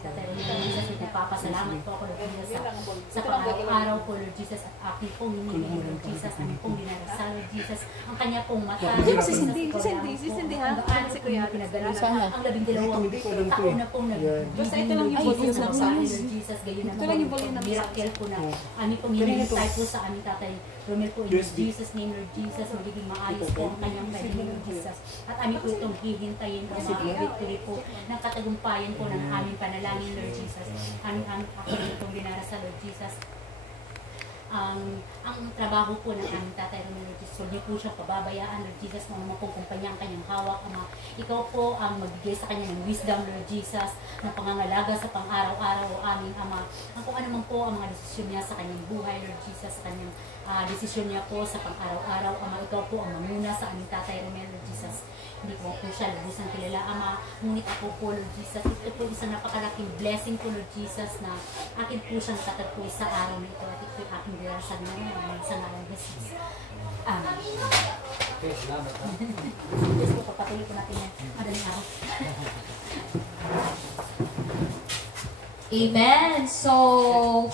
Tatay Lord Jesus. Nagpapasalamat po ako, Lord Jesus, sa pang-araw-araw po, Lord Jesus, at aking pong hinihiling, Lord Jesus, ang pong dinarasal, Lord Jesus, ang kanya pong mata, Lord Jesus, ang 12 taon na pong nagbibigay, Lord Jesus, sa amin, Lord Jesus, gayon na po, miracle po na amin pong hinihintay po sa aming Tatay Romel po, in Jesus' name, Lord Jesus, magiging maayos po ang kanyang wedding, Lord Jesus, at amin po itong hihintayin po mga victory po ng katagumpayan po ng aming panalangin, Lord Jesus. Ako itong dinarasal, Lord Jesus. Ang trabaho po ng aming Tatay Romel, Lord Jesus, huwag niyo po siyang pababayaan, Lord Jesus, mga makukumpanya ang kanyang hawak, Ama. Ikaw po ang magbigay sa kanya ng wisdom, Lord Jesus, ng pangangalaga sa pang-araw-araw o aming Ama. Ang kung ano man po ang mga desisyon niya sa kanyang buhay, Lord Jesus, sa kanyang desisyon niya po sa pang-araw-araw, Ama. Ikaw po ang mamuna sa aming Tatay Romel, Lord Jesus. Hindi ko po siya lubusang kilala, Ama. Ngunit ako po, Lord Jesus, ito po isang napakalaking blessing po, Lord Jesus, na akin po siyang tatagpo sa araw na ito, at ito yung aking dirasal na ngayon sa ngalan ng Jesus. Amen. Okay, salamat. Yes po, papatuloy po natin yan. Madaling araw. Amen. So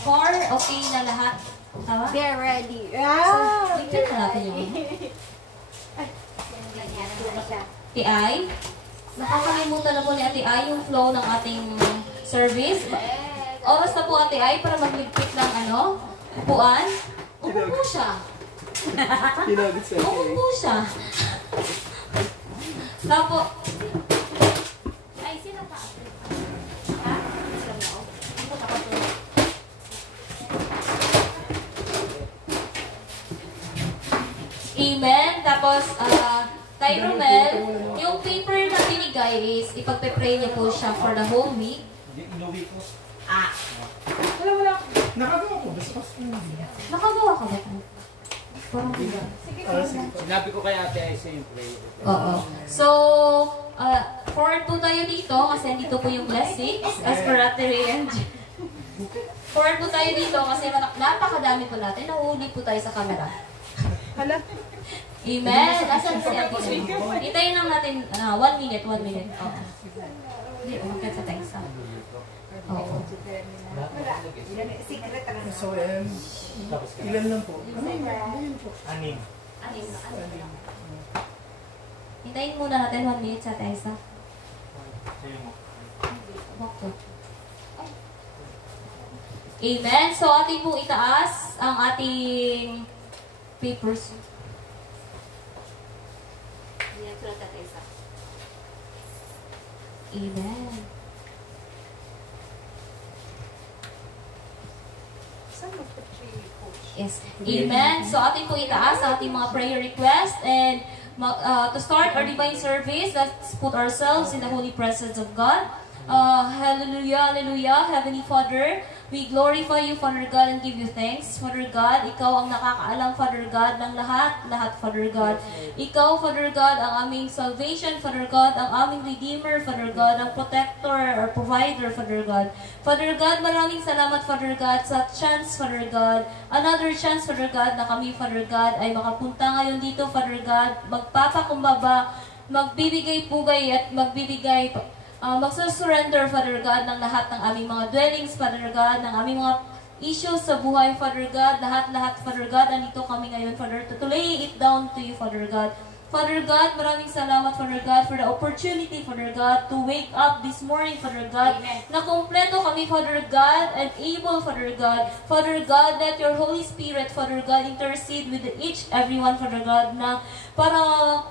far, okay na lahat. Tama? They're ready. So, tignan na natin yun. Ate Ai, nakakalimutan na po ni Ate Ai yung flow ng ating service. Oras na po, Ate Ai, para magligpit ng upuan. Umupo siya. Umupo siya. Tapos, ay, sino pa? Ha? Amen. Tapos, Tay Romel, yung paper na binigay is ipagpe-pray niyo po siya for the whole week. Inuwi ko. Wala. Nakagawa ko. Nakagawa ka ba? Sinabi ko kay Ate Aisa yung pray. Oo. So, forward po tayo dito kasi dito po yung blessings as per Ate Rhea. Forward po tayo dito kasi napakadami po natin. Nahuli po tayo sa camera. Hala. Amen. Asan si Ate Rhea? Hintayin lang natin 1 minute. Oo. Hindi, umakit sa text. Oo. So, ilan lang po? Anim. Hintayin muna natin 1 minute sa text. Amen. So, ating pong itaas ang ating papers. Amen. Yes. Amen. So, ating pong itaas ang ating mga prayer request. And to start our divine service, let's put ourselves in the holy presence of God. Hallelujah, hallelujah. Heavenly Father, we glorify you, Father God, and give you thanks. Father God, ikaw ang nakakaalam, Father God, ng lahat, Father God. Ikaw, Father God, ang aming salvation, Father God, ang aming Redeemer, Father God, ang protector or provider, Father God. Father God, maraming salamat, Father God, sa chance, Father God. Another chance, Father God, na kami, Father God, ay makapunta ngayon dito, Father God, magpapakumbaba, magbibigay pugay at magbibigay magsusurrender, Father God, ng lahat ng aming mga dwellings, Father God, ng aming mga issues sa buhay, Father God, lahat, Father God, andito kami ngayon, Father, to lay it down to you, Father God. Father God, maraming salamat, Father God, for the opportunity, Father God, to wake up this morning, Father God, na kumpleto kami, Father God, and able, Father God. Father God, let your Holy Spirit, Father God, intercede with each, everyone, Father God, na para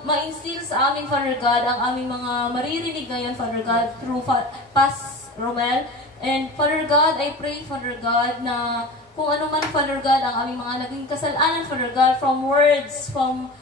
ma-instill sa amin, Father God, ang aming mga maririnig ngayon, Father God, through Pas Romel. And Father God, I pray, Father God, na kung ano man, Father God, ang aming mga naging kasalanan, Father God, from words, from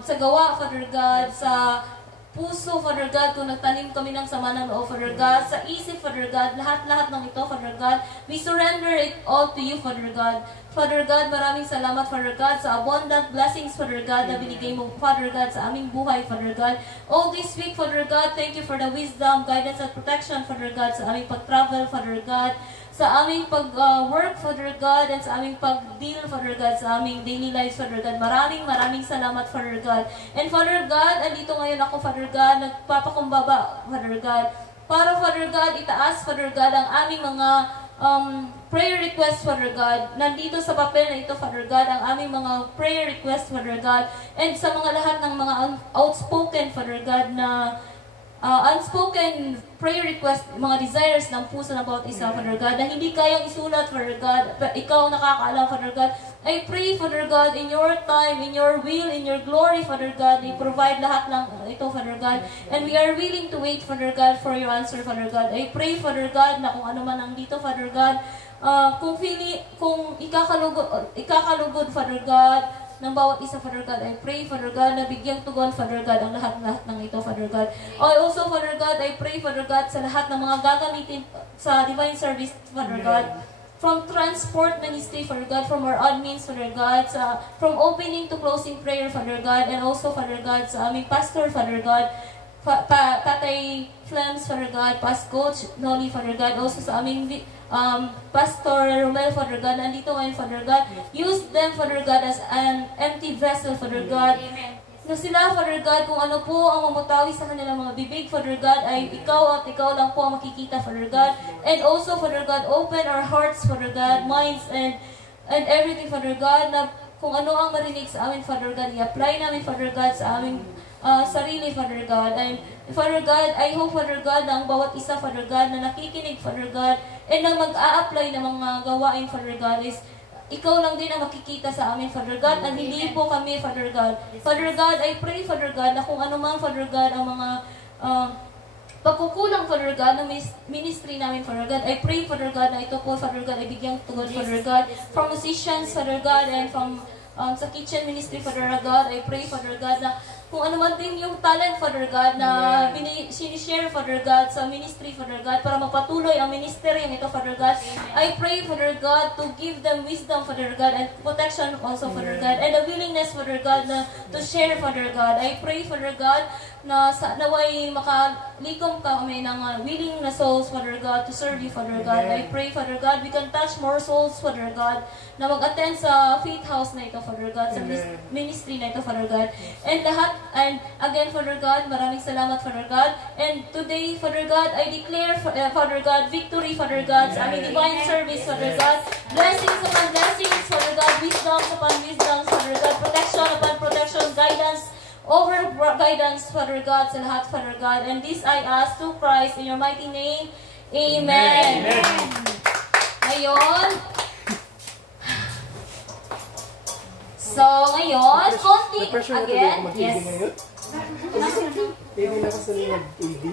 sa gawa, Father God, sa puso, Father God, kung nagtanim kami ng sama ng loob, Father God, sa isip, Father God, lahat ng ito, Father God, we surrender it all to you, Father God. Father God, maraming salamat, Father God, sa abundant blessings, Father God, na binigay mo, Father God, sa aming buhay, Father God. All this week, Father God, thank you for the wisdom, guidance, at protection, Father God, sa aming pag-travel, Father God, sa aming pag-work, Father God, and sa aming pag-deal, Father God, sa aming daily lives, Father God. Maraming salamat, Father God. And Father God, andito ngayon ako, Father God, nagpapakumbaba, Father God, para, Father God, itaas, Father God, ang aming mga prayer request, Father God. Nandito sa papel na ito, Father God, ang aming mga prayer request, Father God. And sa mga lahat ng mga outspoken, Father God, na unspoken prayer request, mga desires ng puso ng bawat isa, Father God, na hindi kayang isulat, Father God, but ikaw nakakaalam, Father God. I pray, Father God, in your time, in your will, in your glory, Father God, i-provide lahat ng ito, Father God. And we are willing to wait, Father God, for your answer, Father God. I pray, Father God, na kung ano man ang dito, Father God, kung ikakalugod, Father God, ng bawat isa, Father God, I pray, Father God, na bigyang tugon, Father God, ang lahat ng ito, Father God. Also, Father God, I pray, Father God, sa lahat ng mga gagamitin sa divine service, Father God, from transport ministry, Father God, from our admins, Father God, from opening to closing prayer, Father God, and also, Father God, sa aming pastor, Father God, Tatay Flems, Father God, Past Coach Noli, Father God, also sa aming Pastor Romel, Father God, nandito ngayon, Father God. Use them, Father God, as an empty vessel, Father God. Na sila, Father God, kung ano po ang mamutawi sa kanilang mga bibig, Father God, ay ikaw at ikaw lang po ang makikita, Father God. And also, Father God, open our hearts, Father God, minds, and everything, Father God, na kung ano ang marinig sa amin, Father God, i-apply namin, Father God, sa aming sarili, Father God. And Father God, I hope, Father God, na ang bawat isa, Father God, na nakikinig, Father God, and na mag-a-apply ng mga gawain, Father God, is ikaw lang din ang makikita sa amin, Father God, at hindi po kami, Father God. Father God, I pray, Father God, na kung ano man, Father God, ang mga pagkukulang, Father God, ng ministry namin, Father God, I pray, Father God, na ito po, Father God, ay bigyang tugon, Father God, from musicians, Father God, and from sa kitchen ministry, Father God, I pray, Father God, na kung ano man din yung talent, Father God, na sinishare, Father God, sa ministry, Father God, para magpatuloy ang ministry ito, Father God. I pray, Father God, to give them wisdom, Father God, and protection also, Father God, and a willingness, Father God, na to share, Father God. I pray, Father God, na naway makalikom kami ng willing na souls, Father God, to serve you, Father God. I pray, Father God, we can touch more souls, Father God, na mag-attend sa faith house na ito, Father God, sa ministry na ito, Father God. And again, Father God, maraming salamat, Father God. And today, Father God, I declare, Father God, victory, Father God, sa aming divine service, Father God. Blessings upon blessings, Father God, wisdom upon wisdom, Father God, protection upon protection, guidance over guidance, Father God, sa lahat, Father God. And this I ask to Christ in your mighty name. Amen. Amen. Ngayon, konti again. Yes. Pwede na kasi mag-AD.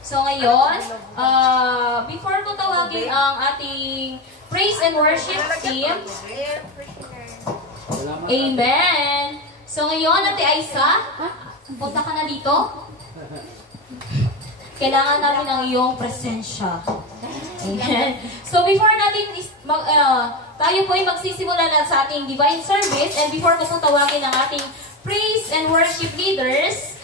So ngayon, before ko tawagin ang ating praise and worship team, amen. So ngayon, Ate Aisa, punta ka na dito. Kailangan namin ang iyong presensya. Amen. So before natin tayo po ay magsisimula na sa ating divine service, and before ko tawagin ang ating praise and worship leaders,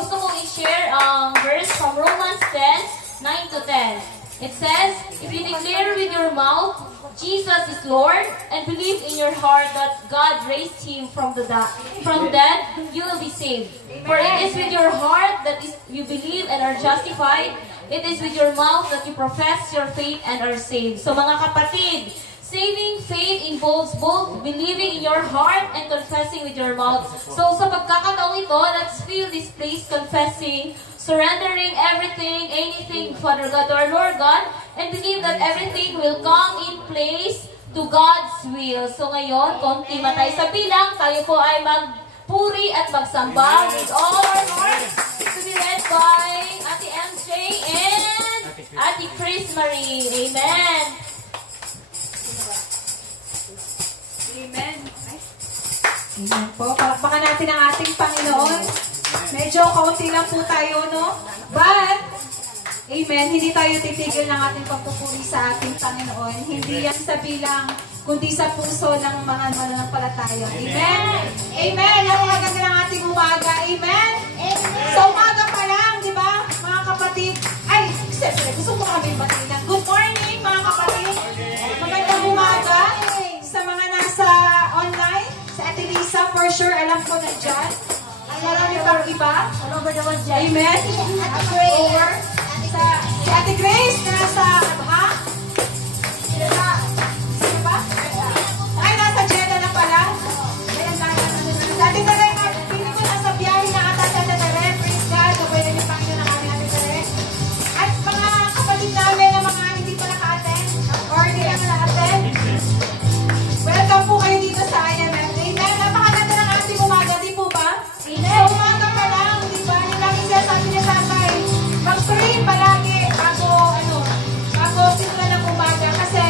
gusto kong i-share ang verse from Romans 10:9 to 10. It says, if you declare with your mouth Jesus is Lord, and believe in your heart that God raised him from dead, you will be saved. For it is with your heart that you believe and are justified. It is with your mouth that you profess your faith and are saved. So mga kapatid, saving faith involves both believing in your heart and confessing with your mouth. So sa pagkakataong ito, let's fill this place confessing, surrendering everything, anything, Father God, to our Lord God, and believe that everything will come in place to God's will. So ngayon, konti matay sa bilang, tayo po ay magpuri at magsamba with all our hearts to be led by Ate MJ and Ate Chris Marie. Amen. Amen. Amen po. Palakpakan natin ang ating Panginoon. Medyo kaunti lang po tayo, no? But, amen, hindi tayo titigil ng ating pagpupuri sa ating Panginoon. Hindi yan sa bilang, kundi sa puso ng mga mananampalataya. Amen. Amen. Napakaganda ng ating umaga. Amen. Sa umaga pa lang, di ba, mga kapatid? Ay, gusto ko kami batiin. Good morning, mga kapatid. Magandang umaga sa mga nasa online, sa Ate Lisa, for treasure, alam ko nandyan. Ang marami pang iba. All over the world dyan. Amen. Over. Si Ate Grace, nasa Abha. Sino ba? Ay, nasa Jeddah na pala. Si Ate Tere, pili ko nasa biyahe na ata si Ate Tere. Praise God. Kabayan yung Panginoon ng aming Ate Tere. At mga kapatid namin na mga hindi pa naka-attend or hindi lang na-attend. Welcome po kayo dito sa IMF. Amen. Napakaganda ng ating umaga. Di po ba? Sa umaga pa lang, di ba? Yung laging sinasabi niya sa akin, mag-pray palagi bago simula ng umaga. Kasi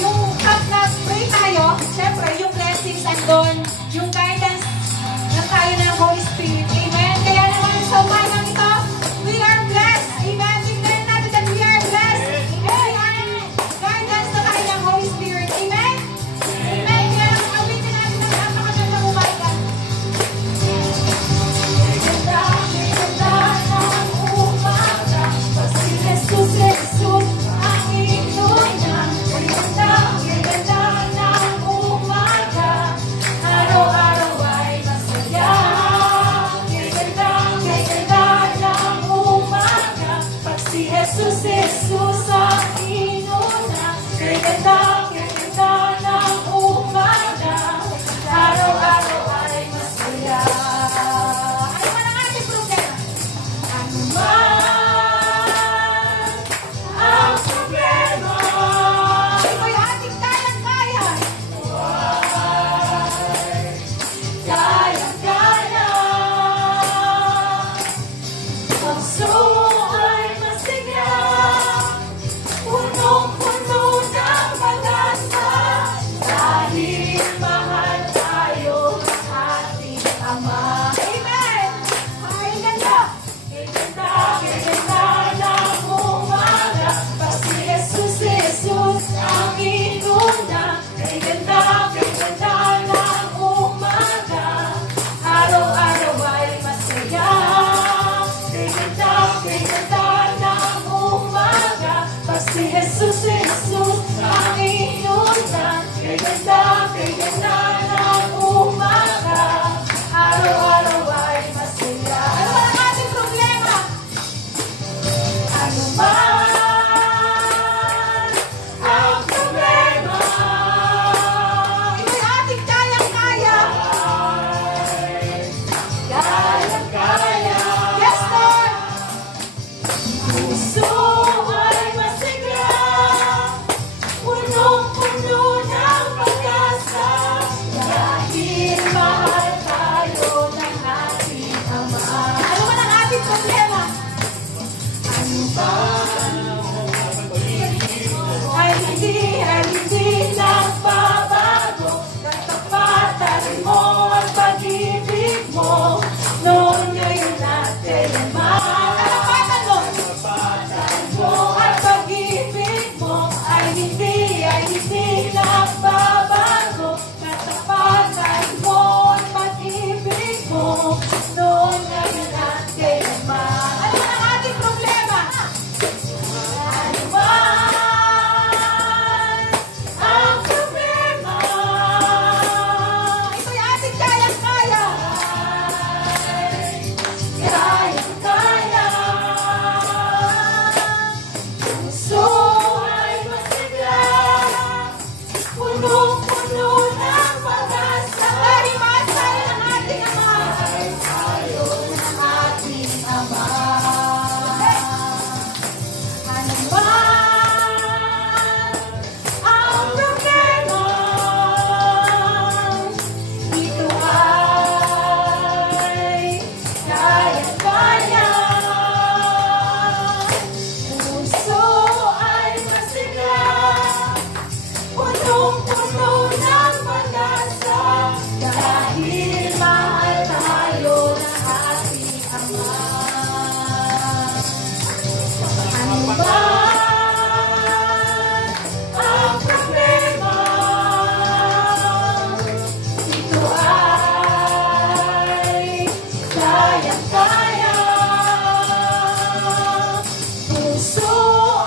yung pag nag-pray tayo, syempre yung blessings andon, yung guidance ng tayo ng Holy Spirit. Amen. Kaya naman sa umaga ito, we are blessed. Amen. Tingnan natin that we are blessed. Amen. Guidance na tayo ng Holy Spirit. Amen. Amen. Kaya awitin natin ang napakagandang umaga. Ganda ng umaga, pag si Jesus, ang inunya. Ganda ng umaga, araw-araw ay masaya. Ganda ng umaga, pag si Jesus ang inunya. Ganda ng umaga, araw-araw ay masaya. Ano man ang ating problema? Ano man ang problema, ito'y ating kayang-kaya. Kayang-kaya. Puso ay masigla, punong-puno ng pag-asa, dahil mahal tayo ng ating Ama. Amen! Ay, ganda! Ganda ng umaga, pag si Jesus ang inuna. Ay, ganda ng umaga, araw-araw ay masaya. Ay, ganda ng umaga, pag si Jesus ang inuna. Ay, ganda ng umaga, araw-araw ay masaya. Ano ba ang ating problema? Ano man ang problema, ito'y ating kayang-kaya. Kayang-kaya. Yes, Lord! Puso ay masigla, punong-puno ng pag-asa, dahil mahal tayo ng ating Ama. Ano man ang ating problema? Ano ba? Ay hindi nagbabago, katapatan mo at pag-ibig mo, noon, ngayon at kailanman. Katapatan mo at pag-ibig mo ay hindi nagbabago, katapatan mo at pag-ibig mo, noon, ngayon at kailanman. Ano man ang ating problema? Ano man ang problema, ito'y ating kayang-kaya. Kayang-kaya. Puso ay masigla, punong-puno ng pag-asa. Dahil mahal tayo ng ating Ama. Mahal tayo ng ating Ama. Ano man ang problema, ito ay kayang-kaya. Puso ay masigla, punong-puno ng pag-asa, dahil mahal tayo ng ating Ama. Ano ba ang problema, ito ay kayang-kaya. Puso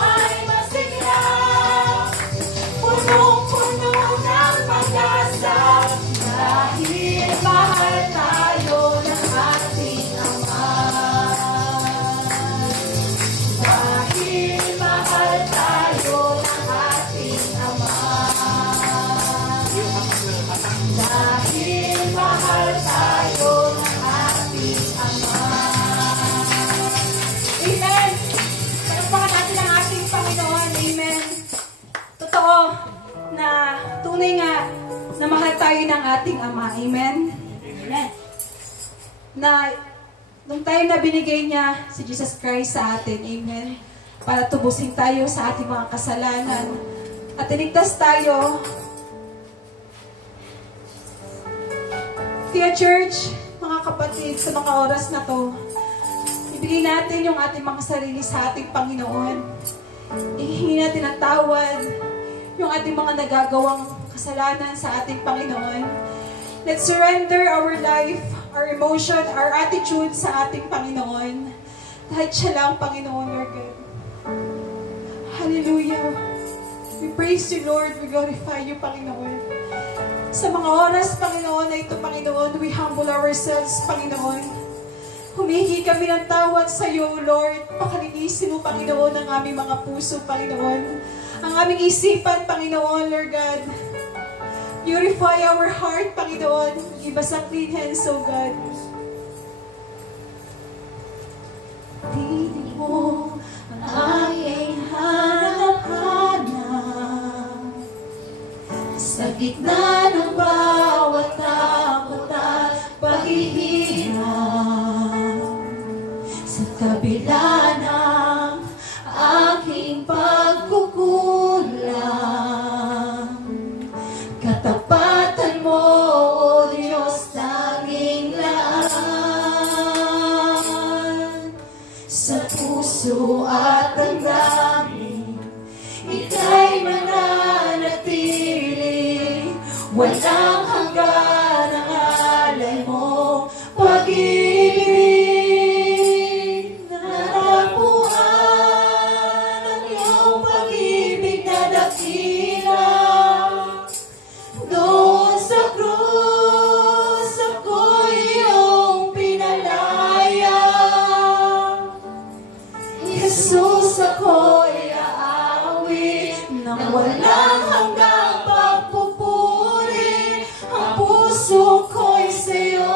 ay masigla, punong-puno ng pag-asa, dahil na nung time na binigay niya si Jesus Christ sa atin, amen, para tubusin tayo sa ating mga kasalanan at iligtas tayo. Kaya church, mga kapatid, sa mga oras na to, ibigay natin yung ating mga sarili sa ating Panginoon. Ihingi natin ang tawad, yung ating mga nagagawang kasalanan sa ating Panginoon. Let's surrender our life, our emotion, our attitude sa ating Panginoon. Dahil siya lang, Panginoon, Lord God. Hallelujah. We praise you, Lord. We glorify you, Panginoon. Sa mga oras, Panginoon, na ito, Panginoon, we humble ourselves, Panginoon. Humihingi kami ng tawad sa iyo, Lord. Pakalinisin mo, Panginoon, ang aming mga puso, Panginoon. Ang aming isipan, Panginoon, Lord God. Purify our heart, Panginoon. Give us a clean hands, O God. Tingin mo ang aking hanap-hanap sa gitna ng bawat takot at paghihirap, sa kabila ng aking pagkukulang. Katapatan mo, O Diyos, tanging laan. Sa puso at damdamin, ika'y mananatili. Walang hanggan ang alay mo, pag-ibig. Natapuan ang iyong pag-ibig na dakila. Doon sa krus, ako'y iyong pinalaya. Jesus, ako'y aawit ng walang hanggang pagpupuri. Ang puso ko'y sa'yo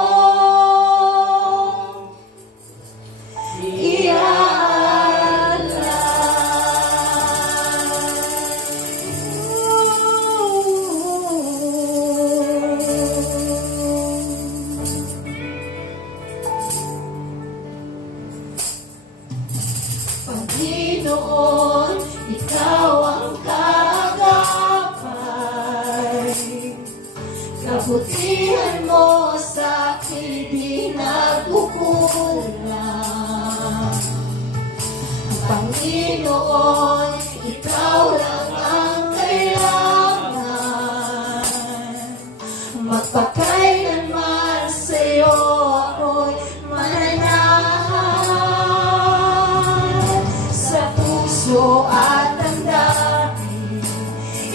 Panginoon, ikaw ang kaagapay. Kabutihan mo sa akin di nagkukulang. Panginoon, ikaw lang ang kailangan. Magpakailanman sa'yo ako'y mananahan. Sa puso at damdamin,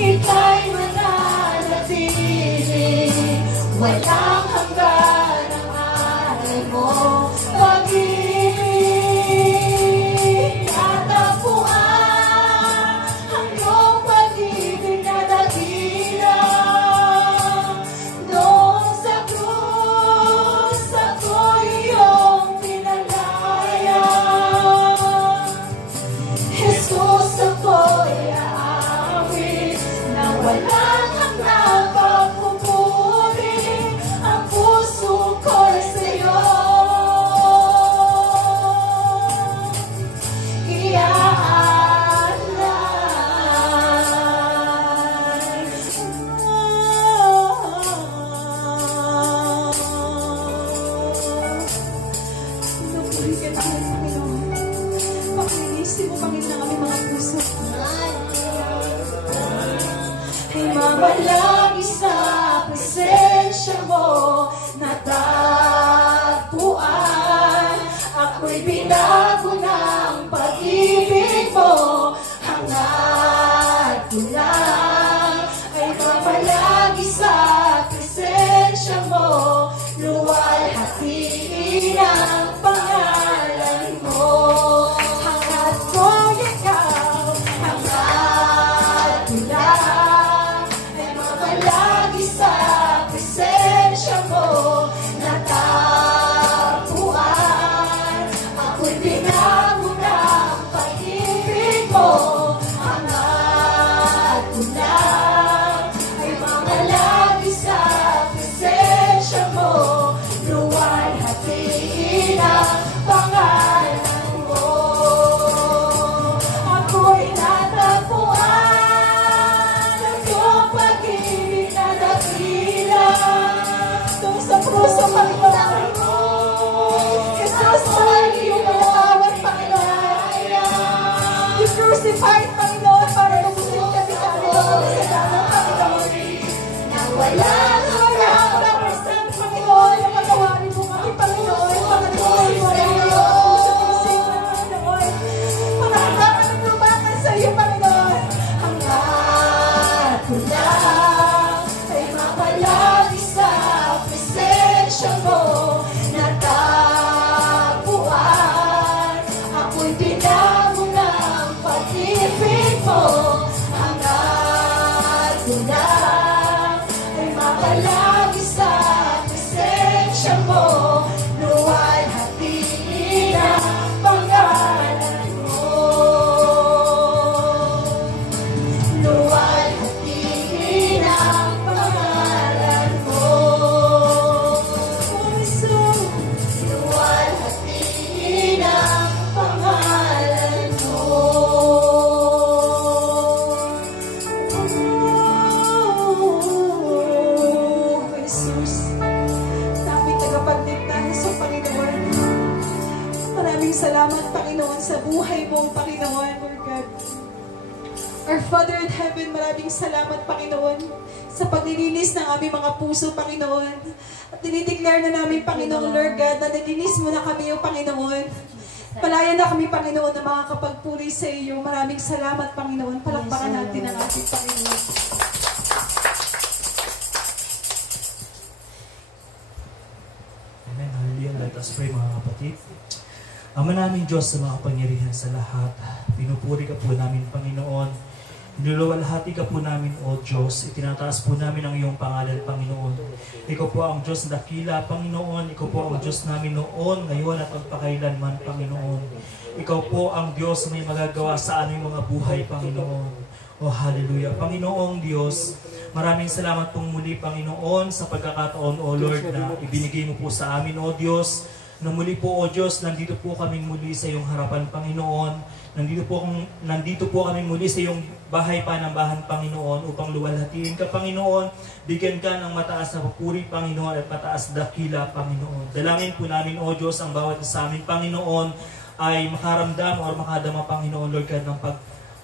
ika'y mananatili. Walang hanggan ang alay mo, pag-ibig. Natapuan ang iyong pag-ibig na dakila. Doon sa krus, ako'y iyong pinalaya. Jesus, ako'y aawit na walang hanggang pagpupuri. Ang puso ko'y sa'yo iaalay. Pinupuri ka namin, Panginoon. Pakilisin mo, Panginoon, ang aming mga puso. Ay mamalagi sa presensya mo, natagpuan. Ako'y binago ng pag-ibig mo, hangad ko lang. Ay mamalagi sa presensya mo, luwalhatiin ang pangalan mo. Hangad ko ikaw, hangad ko lang. Ay mamalagi sa presensya mo, natagpuan. Ako'y salamat, Panginoon, sa buhay mo, Panginoon, Lord God. Our Father in Heaven, maraming salamat, Panginoon, sa paglilinis ng aming mga puso, Panginoon. At dinideclare na namin, Panginoon, Lord God, na nilinis mo na kami, O Panginoon. Palaya na kami, Panginoon, na makakapagpuri sa iyo. Maraming salamat, Panginoon. Palakpakan natin ang ating Panginoon. Amen. Hallelujah. Let us pray, mga kapatid. Ama namin Diyos sa mga pangyarihan sa lahat, pinupuri ka po namin, Panginoon. Niluluwalhati ka po namin, O Diyos. Itinataas po namin ang iyong pangalan, Panginoon. Ikaw po ang Diyos na dakila, Panginoon. Ikaw po ang Diyos namin noon, ngayon at magpakailanman, Panginoon. Ikaw po ang Diyos na may magagawa sa aming mga buhay, Panginoon. O hallelujah. Panginoong Diyos, maraming salamat pong muli, Panginoon, sa pagkakataon, O Lord, na ibinigay mo po sa amin, O Diyos. Na muli po, O Diyos, nandito po kaming muli sa iyong harapan, Panginoon. Nandito po kami muli sa iyong bahay panambahan, Panginoon, upang luwalhatiin ka, Panginoon. Bigyan ka ng mataas na papuri, Panginoon, at mataas dakila, Panginoon. Dalangin po namin, O Diyos, ang bawat sa amin, Panginoon, ay makaramdam o makadama, Panginoon, Lord God, ng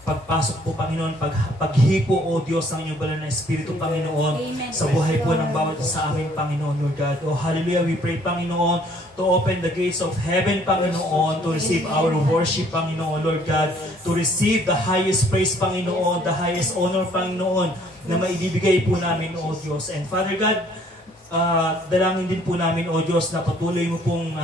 pagpasok po, Panginoon, paghipo, O Diyos, ng inyong banal na Espiritu, Panginoon, sa buhay po ng bawat sa aming, Panginoon, Lord God. O hallelujah, we pray, Panginoon, to open the gates of heaven, Panginoon, to receive our worship, Panginoon, Lord God, to receive the highest praise, Panginoon, the highest honor, Panginoon, na maibibigay po namin, O Diyos. And Father God, dalangin din po namin, O Diyos, na patuloy mo pong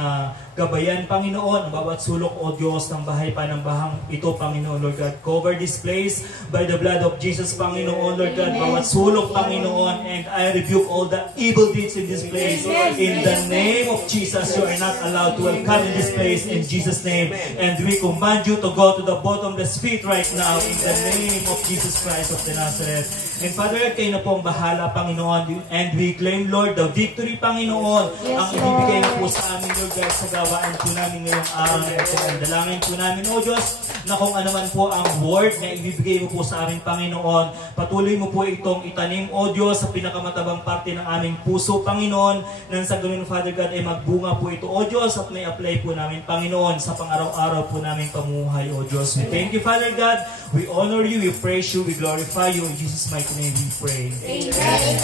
gabayan, Panginoon, ang bawat sulok, O Diyos, ng bahay panambahang ito, Panginoon, Lord God. Cover this place by the blood of Jesus, Panginoon, Lord God. Bawat sulok, Panginoon, and I rebuke all the evil deeds in this place. In the name of Jesus, you are not allowed to come in this place, in Jesus' name. And we command you to go to the bottomless pit right now, in the name of Jesus Christ of the Nazareth. And Father, kayo na po ang bahala, Panginoon, and we claim, Lord, the victory, Panginoon, ang ibibigay mo po sa amin, Lord God, sa gawaan po namin ngayong araw na ito. Ang dalangin po namin, O Diyos, na kung ano man po ang word na ibibigay mo po sa amin, Panginoon, patuloy mo po itong itanim, O Diyos, sa pinakamatabang parte ng aming puso, Panginoon, nang sa ganun, Father God, ay magbunga po ito, O Diyos, at may apply po namin, Panginoon, sa pang-araw-araw po namin pamuhay, O Diyos. We thank you, Father God. We honor you, we praise you, we glorify you. In Jesus' mighty name we pray. Amen.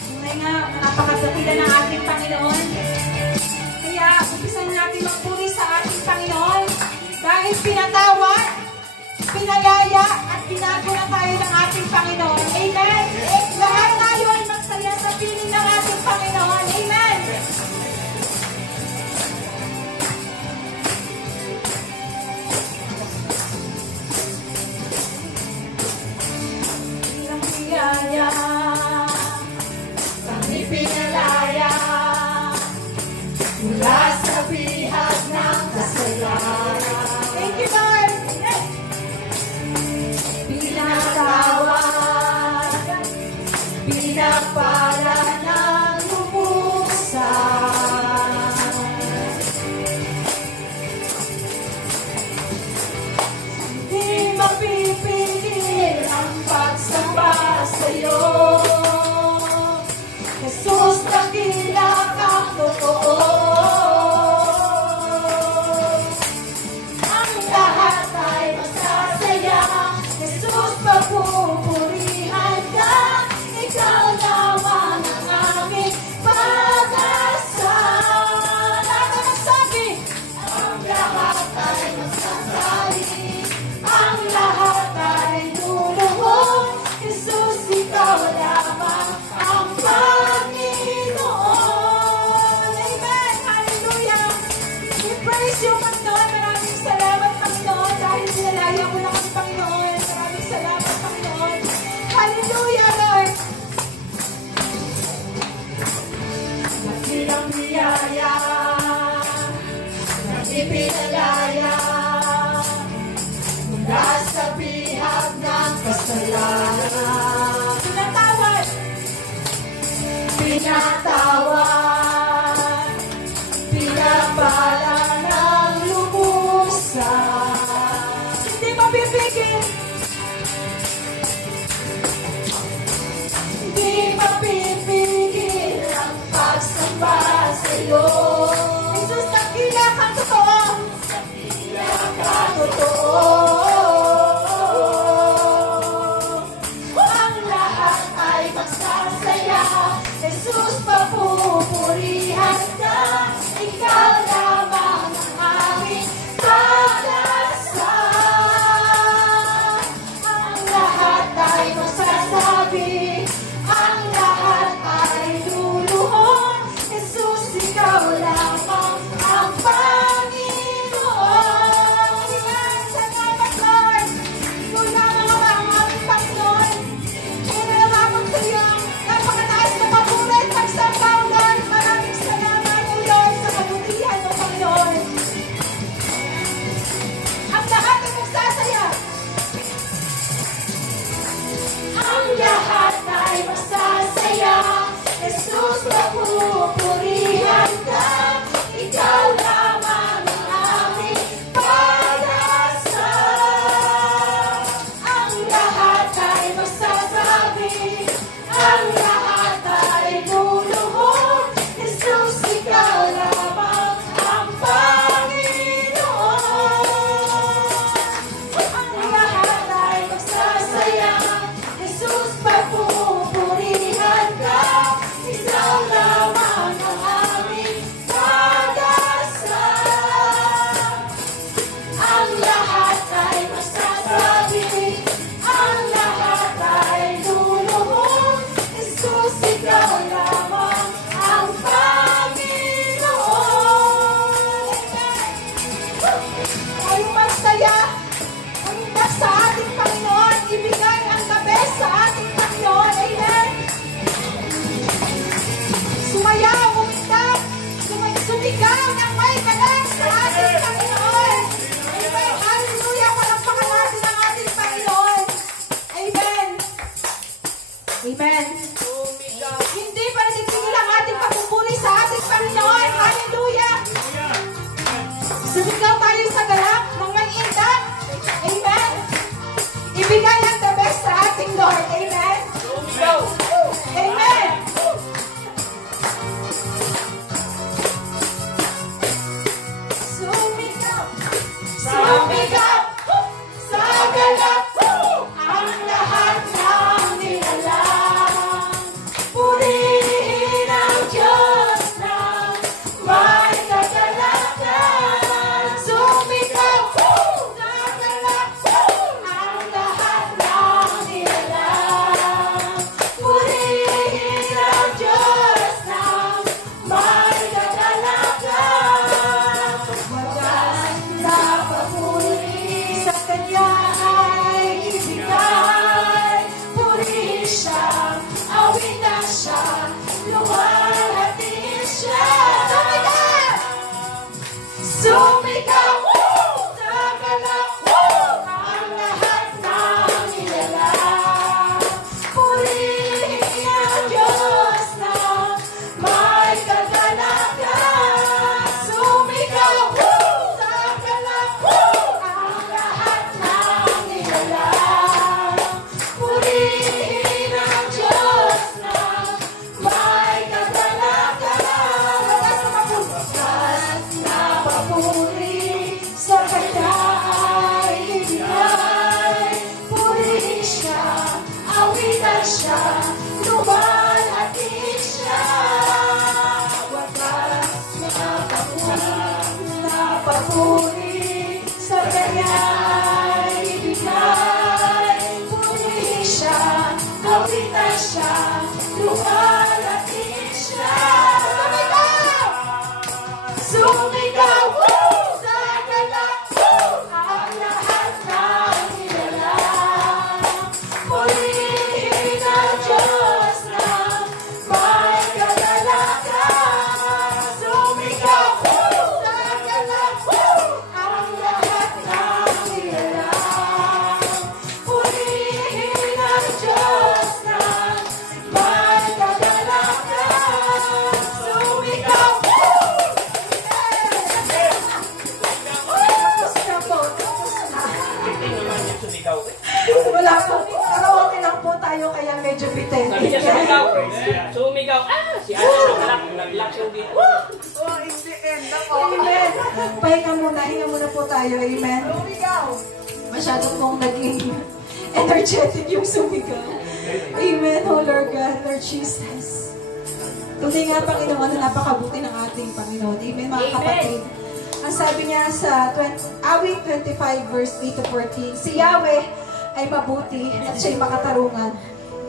Tunay nga, napakadakila ng ating Panginoon. Kaya, umpisan natin magpuri sa ating Panginoon dahil pinatawad, pinalaya, at binago na tayo ng ating Panginoon. Amen. Lahat tayo ay magsaya sa piling ng ating Panginoon. Amen. Bilang biyaya, kami pinalaya mula sa bihag ng kasalanan. Thank you, Lord. Pinatawad, pinapala ng lubusan. Hindi mapipigil ang pagsamba sa'yo. Jesus, dakila kang totoo. Ang lahat ay masasaya. Jesus, pagpupurihan ka. Ikaw naman ang aming pag-asa. Lahat ay magsabi. Ang lahat ay masasali. Ang lahat ay luluhod. Jesus, ikaw lamang ang Panginoon. Amen. Hallelujah. We praise you, Panginoon. Maraming salamat, Panginoon, dahil sinalaya mo na kami, Panginoon. Maraming salamat, Panginoon. Hallelujah, Lord. Nakilang biyaya, nagipinalaya, mula sa bihag ng kasalanan. Pinatawad, pinatawad, pinapala ng lubusan. Hindi mapipigil, hindi mapipigil ang pagsamba sa'yo. Jesus, Amen. Hindi pa natitigil ang ating pagpupuri sa ating Panginoon. Hallelujah! Sumigaw tayo sa galak ng may indak. Amen. Ibigay ang the best sa ating Lord. Amen. Amen. Sumigaw. Sumigaw. Sa galak. Ang lahat ng nilalang. Purihin ang Diyos ng may kagalakan. Sumigaw. Sa galak. Ang lahat ng nilalang. Purihin ang Diyos ng may kagalakan. Wagas na papuri sa Kanya ay ibigay. Purihin siya, awit na siya, luwalhatin siya. Sumigaw! Sa galak! Ang lahat ng nilalang. Purihin ang Diyos na may kagalakan. Sumigaw! Sa galak! Ang lahat ng nilalang. Purihin ang Diyos na may kagalakan. Wagas na papuri sa Kanya ay ibigay. Purihin siya, awitan siya, luwalhatin siya. Wagas na papuri sa Kanya ay ibigay. Purihin siya, awitan siya, luwalhatin siya. Sumigaw! Sa galak! Ang lahat ng nilalang. Purihin ang Diyos na may kagalakan. Sumigaw! Sa galak! Ang lahat ng nilalang. Purihin ang Diyos na may kagalakan. Sumigaw! Wala po. Pero okay lang po tayo kaya medyo bitin. Sabi niya sumigaw. Sumigaw. Si Ate nag-lock siya dito. Amen. Pahinga muna po tayo. Amen. Masyado pong naging energetic yung sumigaw. Amen. Oh Lord God, Lord Jesus. Tunay nga Panginoon na napakabuti ng ating Panginoon. Amen mga kapatid. Ang sabi niya sa awit 25 verse 8 to 14, si Yahweh ay mabuti at siya'y makatarungan.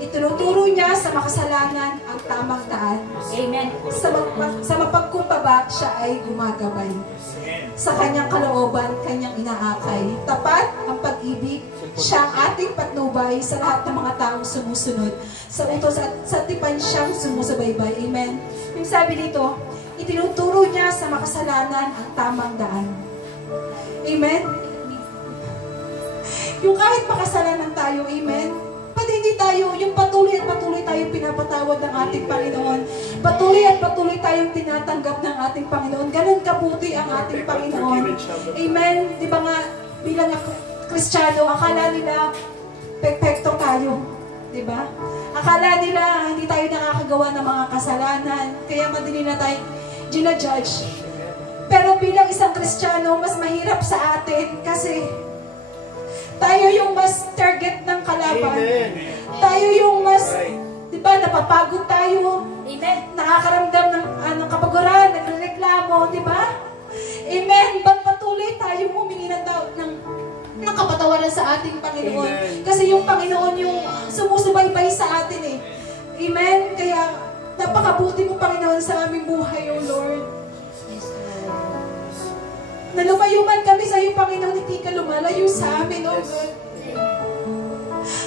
Itinuturo niya sa makasalanan ang tamang daan. Amen. Sa mapagkumbaba, siya ay gumagabay. Sa kanyang kalooban, kanyang inaakay. Tapat ang pag-ibig, siya ang ating patnubay sa lahat ng mga taong sumusunod. Sa utos at sa tipan siyang sumusubaybay. Amen. Yung sabi dito, itinuturo niya sa makasalanan ang tamang daan. Amen. Yung kahit makasalanan tayo, amen, pati hindi tayo, yung patuloy at patuloy tayong pinapatawad ng ating Panginoon. Patuloy at patuloy tayong tinatanggap ng ating Panginoon. Ganun kabuti ang ating Panginoon. Amen. Di ba nga, bilang Kristiyano, akala nila perfecto tayo. Di ba? Akala nila hindi tayo nakakagawa ng mga kasalanan. Kaya madali na tayo ginajudge. Pero bilang isang Kristiyano, mas mahirap sa atin kasi tayo yung mas target ng kalaban. Tayo yung mas, di ba, napapagod tayo. Amen. Nakakaramdam ng kapaguran, nagreklamo, di ba? Amen. Ba't patuloy tayo humingi ng kapatawaran sa ating Panginoon? Amen. Kasi yung Panginoon yung sumusubaybay sa atin eh. Amen. Kaya napakabuti mo Panginoon sa aming buhay, O Lord. Na lumayo man kami sa iyo, Panginoon, hindi ka lumalayo sa amin, O God.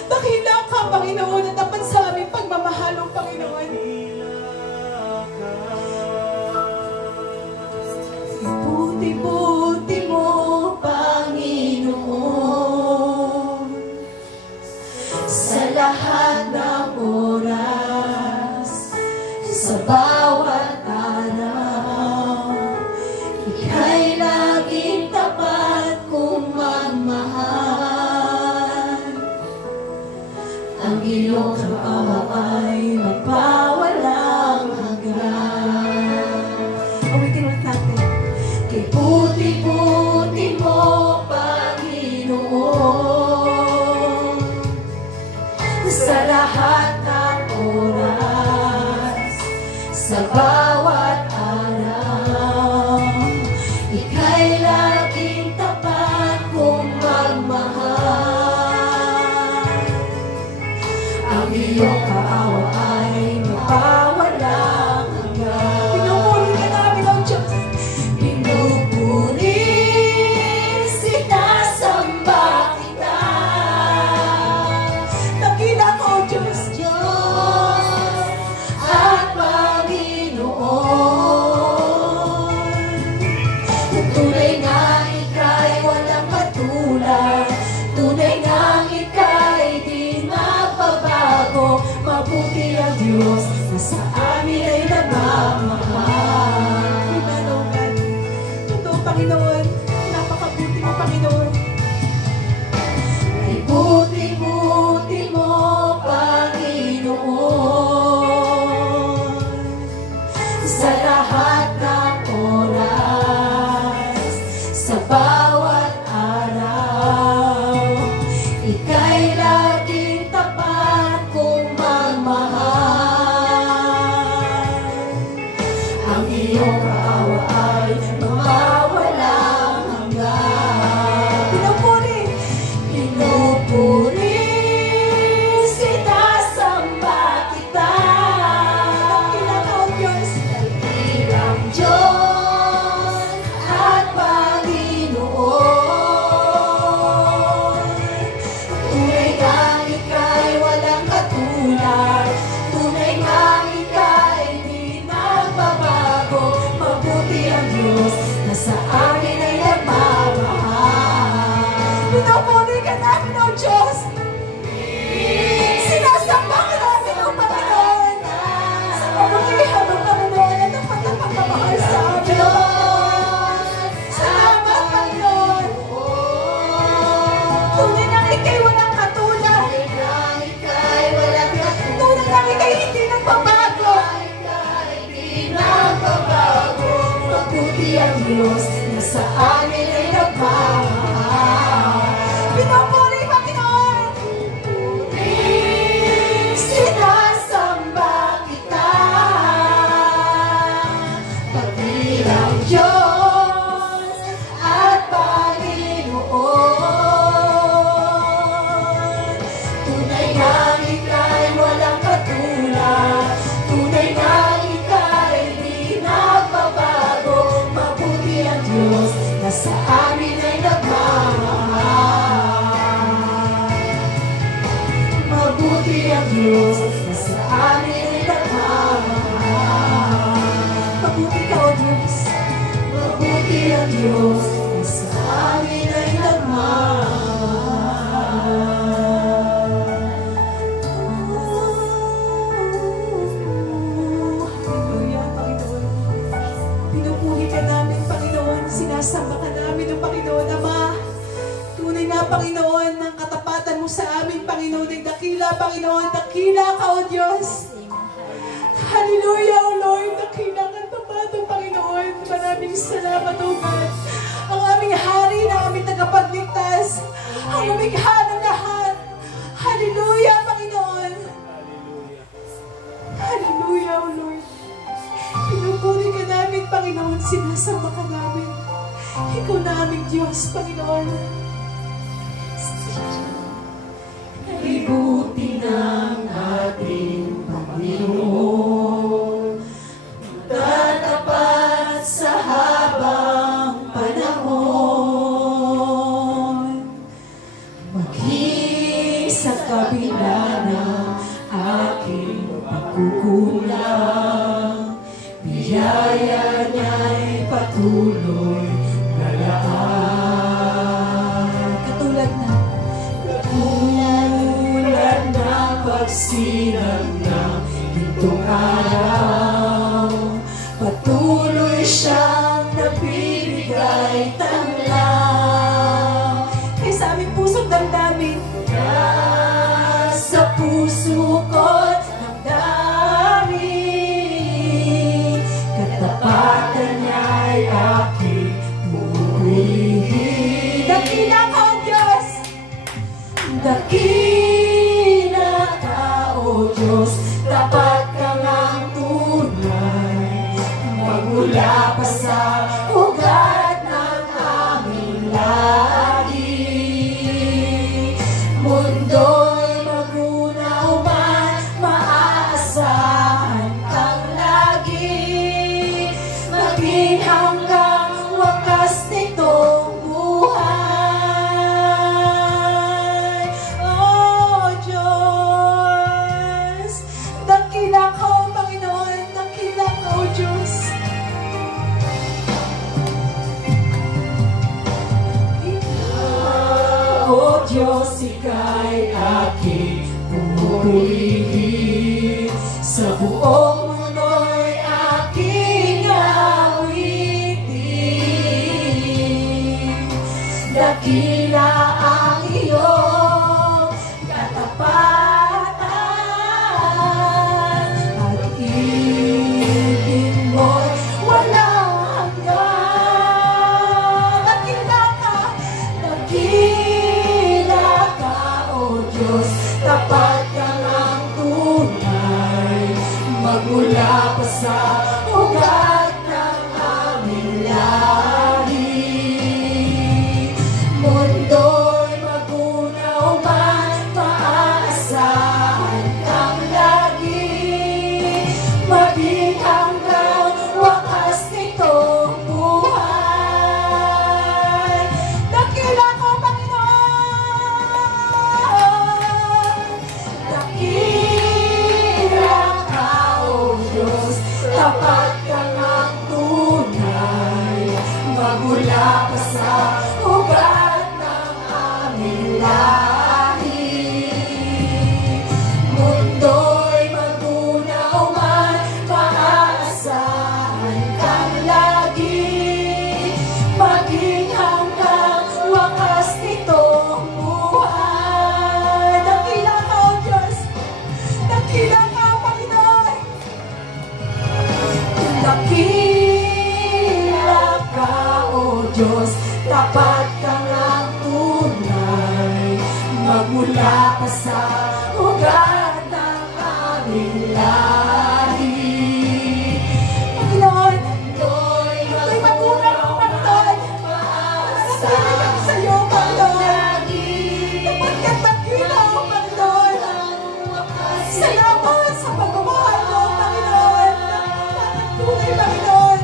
Dakila ka, Panginoon, at tapat sa aming pagmamahal, O Panginoon. Buti-buti mo, Panginoon, sa lahat ng oras. ulitin ulit natin. Kay puti-puti mo, Panginoon, sa lahat ng oras, sa bawat araw, ika'y laging tapat kong magmahal. Ang iyong kaawa ay mapawalang hanggan. Pinupuri ka namin, O Diyos. Pinupuri, sinasamba kita. Nakila ko, O Diyos, Diyos at Panginoon. Tunay nga ika'y walang katulad, tunay nga ika'y di magbabago. Mabuti ang Diyos na sa amin ay nagmamahal. Amen, O God. Totoo, Panginoon, napakabuti mo, Panginoon. Ay buti-buti mo, Panginoon, sa lahat ng oras, sa bawat araw, ika'y laging tapat kong magmahal. Ang iyong kaawa ay mawawalang hanggan. Pinupuri, pinupuri, sinasamba kita. Dakilang Diyos, dakilang Diyos at Panginoon. Tunay nga ika'y walang katulad, tunay nga ika'y di nagbabago. Mabuti ang Diyos na sa amin ay nagmamahal. Pinupuri ka namin, O Diyos. Sinasamba ka namin, O Panginoon. Sa kabutihan mo, Panginoon, at ang pagmamahal sa amin. Salamat, Panginoon. Tunay na ika'y walang katulad. Tunay na ika'y hindi nagbabago. Mabuti ang Diyos na sa amin ay nagmamahal. Pinupuri, Panginoon. Sinasamba kita. Dakilang Diyos at Panginoon. Tunay nga ika'y walang katulad, tunay nga ika'y di nagbabago. Mabuti ang Diyos na sa amin ay nagmamahal. Mabuti ang Diyos na sa amin ay nagmamahal. Mabuti ka, O Diyos. Mabuti ang Diyos na sa amin ay Hallelujah, Panginoon. Pinupuri ka namin, Panginoon. Sinasamba ka namin, O Panginoon, Ama. Tunay nga, Panginoon, ang katapatan mo sa amin, Panginoon, ay dakila, Panginoon. Dakila ka, O Diyos. Hallelujah, O Lord. Dakila ka tapat, O Panginoon. Maraming salamat, O God. Ang aming hari na aming tagapagligtas. Ang lumikha ng lahat. Hallelujah, Panginoon. Hallelujah, O Lord. Pinupuri ka namin, Panginoon. Sinasamba ka namin. Ikaw na aming Diyos, Panginoon. Ibuti ng ating Panginoon, tatapat sa habang panahon, maging sa kabila ng aking pagkukulang, biyaya niya'y patuloy na laan. Katulad na pagsinag ng gintong araw, patuloy siyang nagbibigay tanglaw. Kaya sa aming pusong damdamin, sa puso ko't damdamin, katapatan niya Diyos, ika'y aking pupurihin. Sa buong mundo'y aking awitin. Dakila ang iyong katapatan, at ibig mo'y walang hanggan. Dakila ka, O Diyos, tapat ka ng tunay, magmula pa sa ugat ng aming lahi. Mundo'y magunaw man, maaasahan kang lagi, maging hanggang wakas nitong buhay. Dakila ko, Panginoon, dakila ka, O Diyos, tapat ka ng tunay, magmula pa sa ugat ng aming lahi. Mundo'y magunaw man, maaasahan kang lagi, maging hanggang wakas nitong buhay. Dakila ka, O Diyos, dakila ka, Panginoon. Dakila ka, O Diyos, tapat ka ng tunay, magmula pa sa ugat ng aming lahi. Panginoon, ito'y magunaw, Panginoon. Nagtinig sa iyo, Panginoon. Tapat ka, dakila, O Panginoon. Salamat sa pagmamahal mo, Panginoon. Tunay, Panginoon.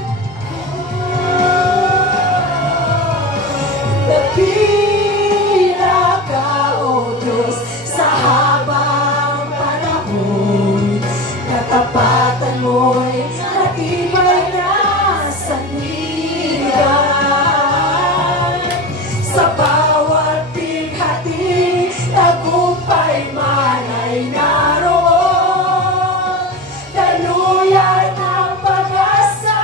Dakila ka, O Diyos, sa habang panahon. Katapatan mo'y natibay na sandigan. Sa bawat bighati, tagumpay man ay naroon. Daluyan ng pag-asa,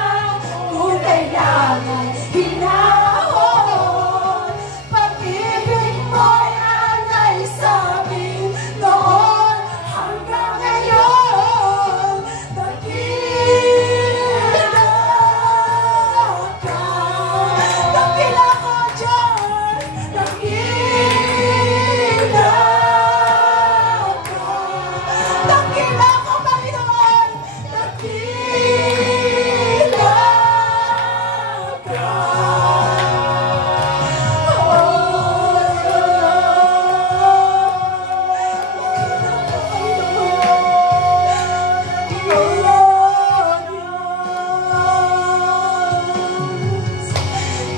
kung kailangan hinahon. Pag-ibig mo'y alay sa amin noon hanggang ngayon. Dakila ka, dakila ko, Diyos, dakila ka, dakila ko, Panginoon, dakila ka.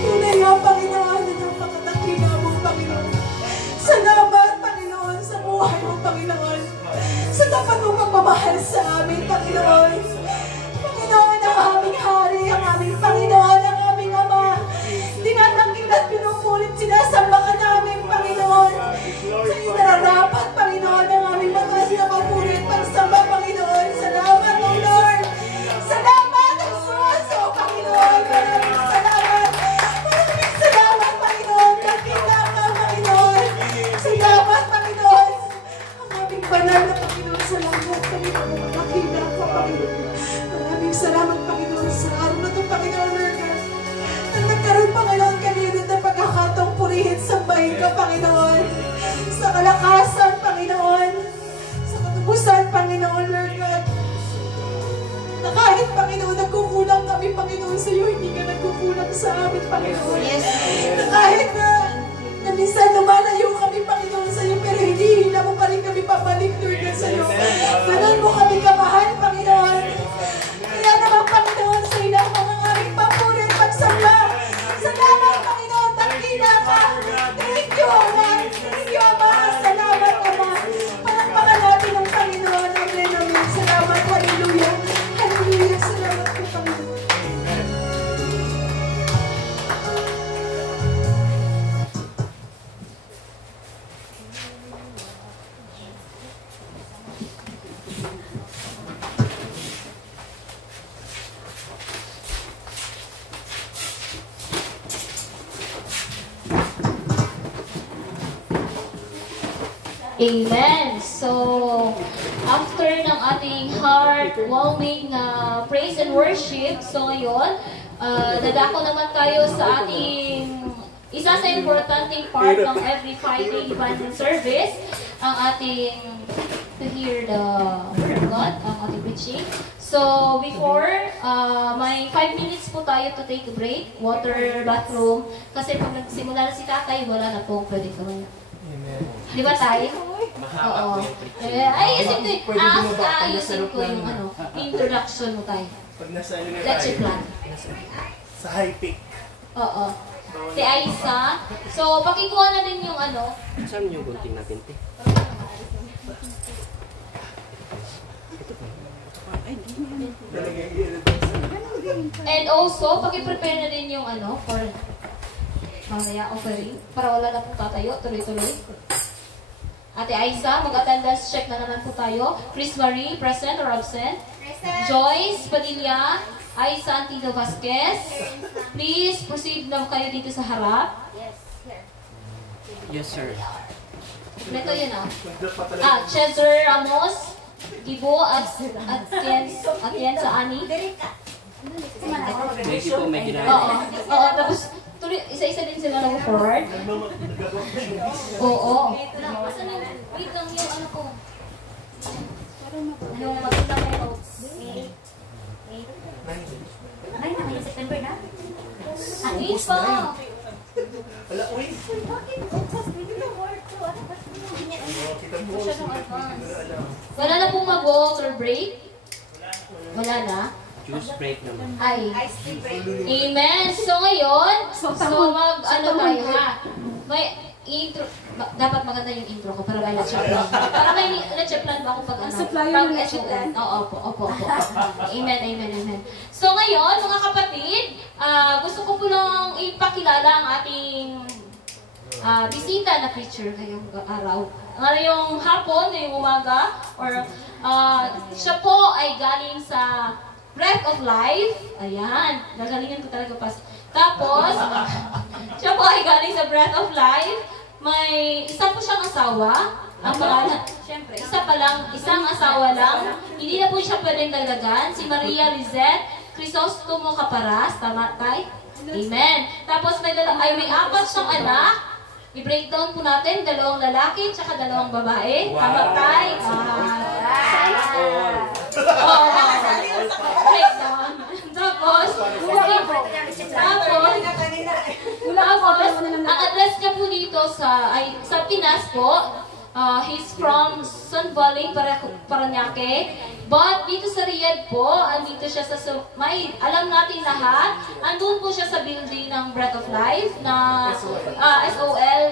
Tunay nga, Panginoon, na napakadakila mo, Panginoon. Salamat, Panginoon, sa buhay mo, Panginoon. Sa tapat mong pagmamahal sa amin, Panginoon. Panginoon, ang aming hari, ang aming Panginoon, ang aming Ama. Tinatangking at pinupulit, sinasamba ka namin, Panginoon. Sa iyo nararapat, Panginoon, ang aming matas na mapulit pagsamba, Panginoon. Salamat, O Lord. Salamat, Jesus, O Panginoon. Maraming salamat. Maraming salamat, Panginoon. Dakila ka, Panginoon. Salamat, Panginoon. Ang aming banal na Panginoon, salamat, Panginoon. Dakila ka, Panginoon. Maraming salamat, Panginoon, sa araw na ito, Panginoon, Lord God. Nang nagkaroon, Panginoon, kanina na pagkakataong purihin, sambahin ka, Panginoon. Sa kalakasan, Panginoon. Sa katubusan, Panginoon, Lord God. Na kahit, Panginoon, nagkukulang kami, Panginoon, sa iyo, hindi ka nagkukulang sa amin, Panginoon. Na kahit na minsan lumalayo kami, Panginoon, sa iyo, pero hindi mo pa rin kami pabalik, Lord God, sa iyo. Ganun mo kami kamahal, Panginoon. Kaya naman, Panginoon, sa ilang mga aming papulit pagsamba. Salamat, Panginoon, dakila ka. Thank you, Ama. Thank you, Ama. Salamat, Ama. Palakpakan natin ang Panginoon. Amen, amen. Salamat, hallelujah. Hallelujah. Salamat po, Panginoon. Amen. So, after ng ating heartwarming praise and worship, so ngayon, dadako naman tayo sa ating isa sa importanteng part ng every Friday evening service, ang ating to hear the Word of God, ang ating preaching. So, before, may 5 minutes po tayo to take a break, water, bathroom, kasi pag nagsimula na si tatay, wala na po pwede gawin. Di ba tayo? Oo. Ayusin ko yung introduction mo tayo. Let's plan. Sa high peak. Oo. Si Aisa. So, pakikuha na din yung Saan yung gunting natin, te? And also, pakiprepare na din yung for mamaya offering. Para wala na pong tatayo, tuloy-tuloy. Ate Aisa, mag-attendance check na naman po tayo. Chris Marie, present or absent? Present. Joyce Padilla, Aisa Antino Vasquez. Please proceed na kayo dito sa harap. Yes, sir. Yes, sir. Ito yun Cesar Ramos, Gibo at yan sa Ani. Thank you po, may ginagawa. Oo, tapos tuloy, isa-isa din sila nag-forward. Oo. Wait lang yung ko. Yung maganda ko. 9 na, may September na. Wait pa. Wala, uy. Wala na pong mag-water break? Wala na? Juice break naman. Ay. Amen. So ngayon, tayo ha. May intro, dapat maganda yung intro ko para may lecture plan. Para may lecture plan ba akong pag SOL? Opo. Amen. So ngayon, mga kapatid, gusto ko po lang ipakilala ang ating bisita na preacher ngayong araw. Ngayong hapon, ngayong umaga, or siya po ay galing sa Breath of Life. Ayan, nagalingan ko talaga pas. Tapos, siya po ay galing sa Breath of Life. May isa po siyang asawa. Ang pangalan, syempre, isang asawa lang. Hindi na po siya pwedeng dagdagan. Si Maria Lizette Crisostomo Caparas. Tama, tay? Amen. Tapos may 4 siyang anak. I-breakdown po natin, 2 lalaki at 2 babae. Tama, tay? Sana all. Breakdown. Tapos, ang address niya po dito sa Pinas po, he's from Sun Valley, Parañaque. But dito sa Riyadh po, andito siya alam natin lahat, andun po siya sa building ng Breath of Life na SOL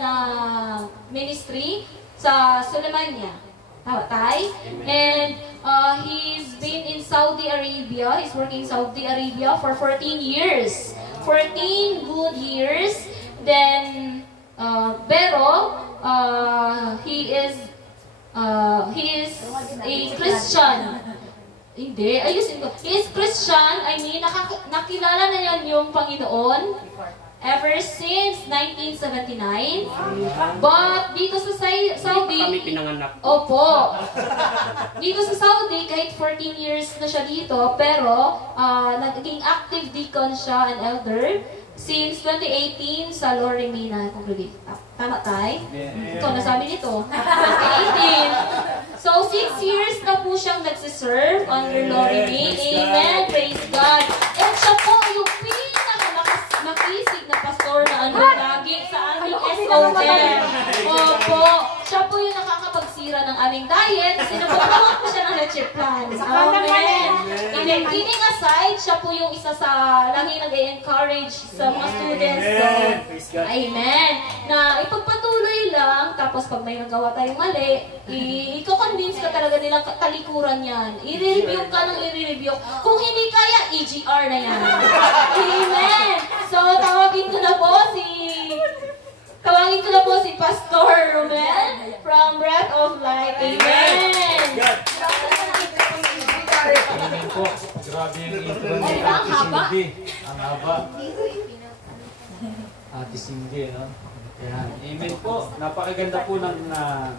na ministry sa Sulemania. Tay. And he's been in Saudi Arabia. He's working in Saudi Arabia for 14 years. 14 good years. Then, he is a Christian. Hindi, ayusin ko. He is Christian. I mean, nakilala na yan yung Panginoon ever since 1979. But dito sa Saudi, Kami pinanganak. Opo. Dito sa Saudi, kahit 14 years na siya dito, pero naging active deacon siya and elder since 2018 sa Loremina Congregation. Tama tayo? Ikaw nasabi nito. 2018. So, 6 years na po siyang nagsiserve under Loremina. Amen. Praise God. And siya po yung makisig na pastor na lagi sa aming SOL. Opo. Siya po yung nakakapagsira ng aming diet kasi napapagawa po siya ng lecture plan. Amen. And then, kidding aside, siya po yung isa sa lagi nag-encourage sa mga students. So, amen. Na ipagpatuloy lang, tapos pag may nagawa tayong mali, i-convince ka talaga nilang talikuran yan. I-review ka ng i-review. Kung hindi kaya, EGR na yan. Amen. So, tawagin ko na po si Pastor Romel from Breath of Life. Amen. Grabe yung intro ni Ay, ang Ate haba. Cindy. Ang haba. Ate Cindy, no? Yan. Amen po. Napakaganda po ng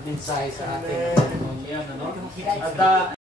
mensahe sa atin. Yan, ano? At